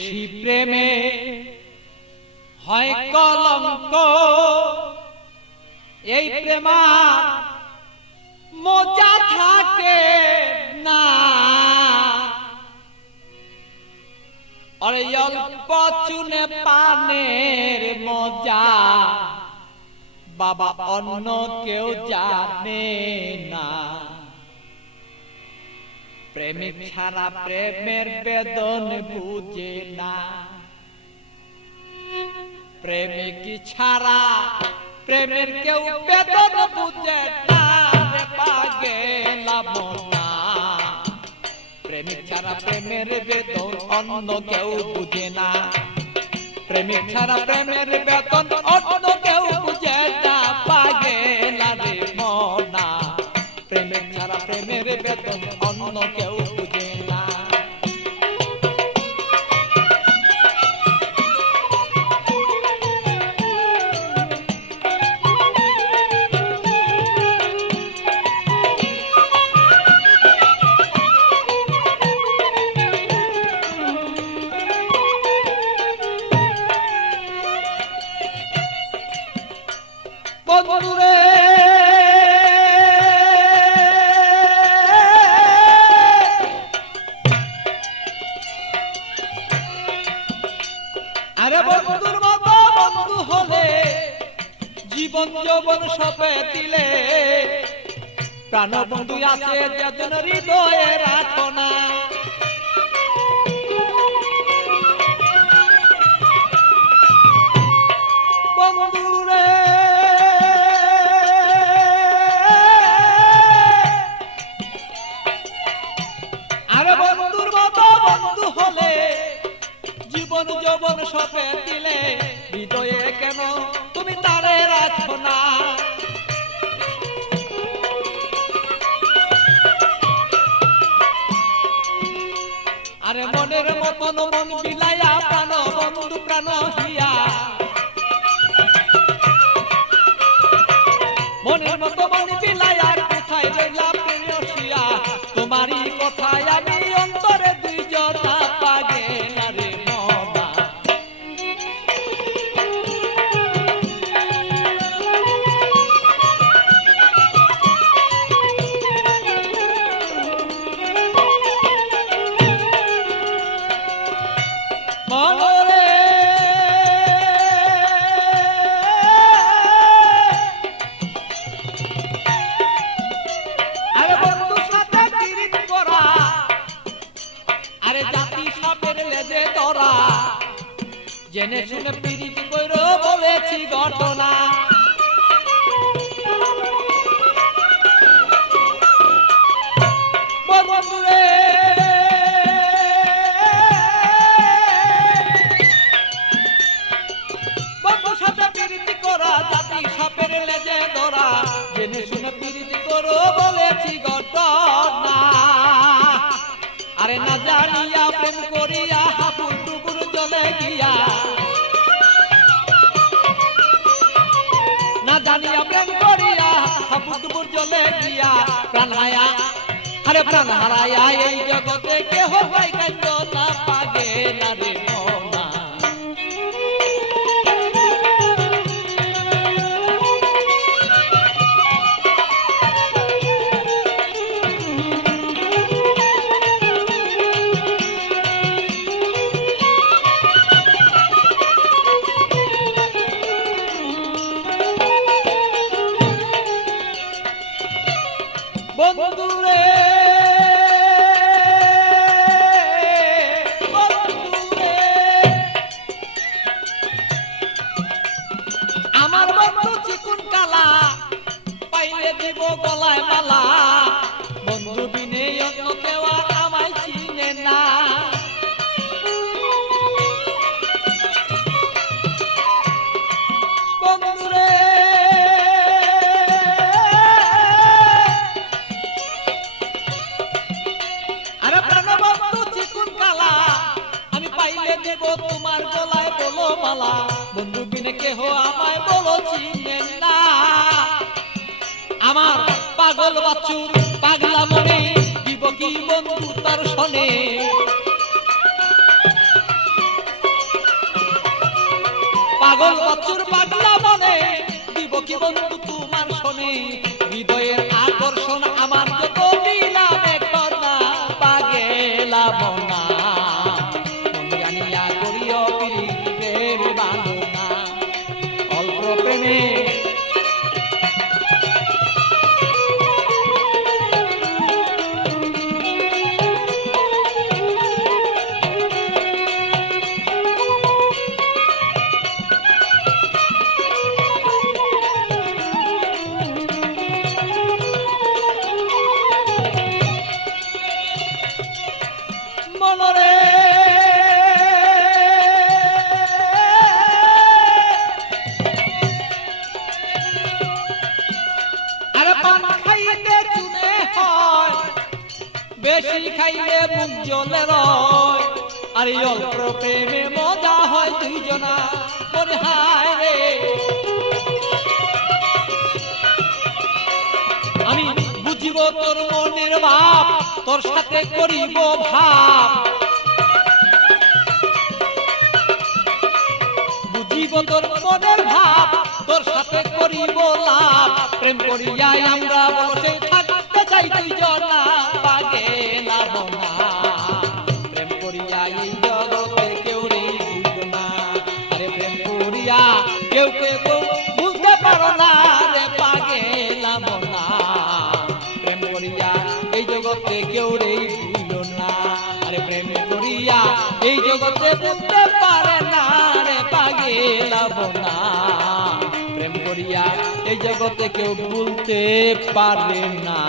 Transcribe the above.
বেশি প্রেমে হয় কলঙ্ক, এই প্রেমা মজা থাকে না। আরে অল্প চুনে পানের মজা বাবা অন্য কেউ জানে না। প্রেমিক ছাড়া প্রেমের বেদন বুঝে না। প্রেমিক ছাড়া প্রেমের কেউ বেদন বুঝে না রে পাগেলা মনা। প্রেমিক ছাড়া প্রেমের বেদন অন্য কেউ বুঝে না। প্রেমিক ছাড়া প্রেমের বেদন অন্য কেউ বুঝে না পাগেলা রে মনা। প্রেমিক ছাড়া প্রেমের বেদন অন্য কেউ বুঝে না। বন্ধুরে আরে বন্ধুর মতো বন্ধু হলে জীবন যৌবন সপে দিলে। প্রাণ বন্ধু আছে যেদিন হৃদয়ে রাখো না। বন্ধুরে আরে বন্ধুর মতো বন্ধু হলে জীবন যৌবন সপে দিলে। হৃদয়ে কেন তুমি তারে রাখো না। আরে মনের মতন মন বিলাইয়া প্রাণ বন্ধু প্রাণ হিয়া। মনের মতো মন বিলাইয়া কোথায় রইলাম প্রেয়সিয়া। তোমারই কথায় আমি অন্তরে দুই জোড়া পাগেলা রে মনা। মনরে আরে বন্ধু সাথে পিরিত করা। আরে জাতি সাপের লেজে ধরা। জেনে শুনে পিরিত কইরো বলেছি ঘটনা। বন্ধুরে বন্ধুর সাথে পিরিতি করা জাতি সাপের লেজে ধরা। জেনে শুনে পিরিতি করো বলেছি ঘটনা। আরে না জানিয়া প্রেম করিয়া হাবুর ডুবুর জলে গিয়া। না জানিয়া প্রেম করিয়া হাবুর ডুবুর জলে গিয়া। প্রাণ হায়া আরে প্রাণ হারায়া এই জগতে কেহ পাই কাইন্দ না পাগেলা রে মনা। বন্ধুরে বন্ধুরে আমার বন্ধু চিকুন কালা পাইলে দেব গলায় মালা। বন্ধু বিনে অন্য কেউ আমায় চিনে না। বন্ধুরে আমি পাইলে দেব তোমার গলায় বলো মালা। বন্ধু বিনে কেহ আমায় বলো চিনে না। আমার পাগল বাছুর পাগলা মনে দিব কি বন্ধু তার শোনে। পাগল বছর পাগলা মনে দিব কি বন্ধু তোমার শোনে হৃদয়ের আকর্ষণ আমার যত দিলাম এখন না পাগেলা মনা মন জানিয়া করিও পিরিতি প্রেম বাঁধনা অল্প প্রেমে মনরে আরে পান খাইতে চুনে হয় বেশি খাইলে মুখ জ্বলে রয় আর এই অল্প প্রেমে মজা হয় দুইজনা মনে হায় রে আমি বুঝিব তোর মনের ভাব তোর সাথে করিব ভাব বুঝিব তোর মনের ভাব তোর সাথে করিব লাভ প্রেম করিয়াই আমরা বসে থাকতে চাই দুইজনা পাগেলা মনা প্রেম করিয়া এই জগতে কেউ রে বুঝনা আরে প্রেম করিয়া কেউ কেউ বুঝতে পারো না রে পাগেলা মনা প্রেম করিয়া এই জগতে কেউ রে বুঝলো না আরে প্রেম করিয়া এই জগতে বুঝতে পারে না রে পাগেলা মনা প্রেম করিয়া এই জগতে কেউ ভুলতে পারে না।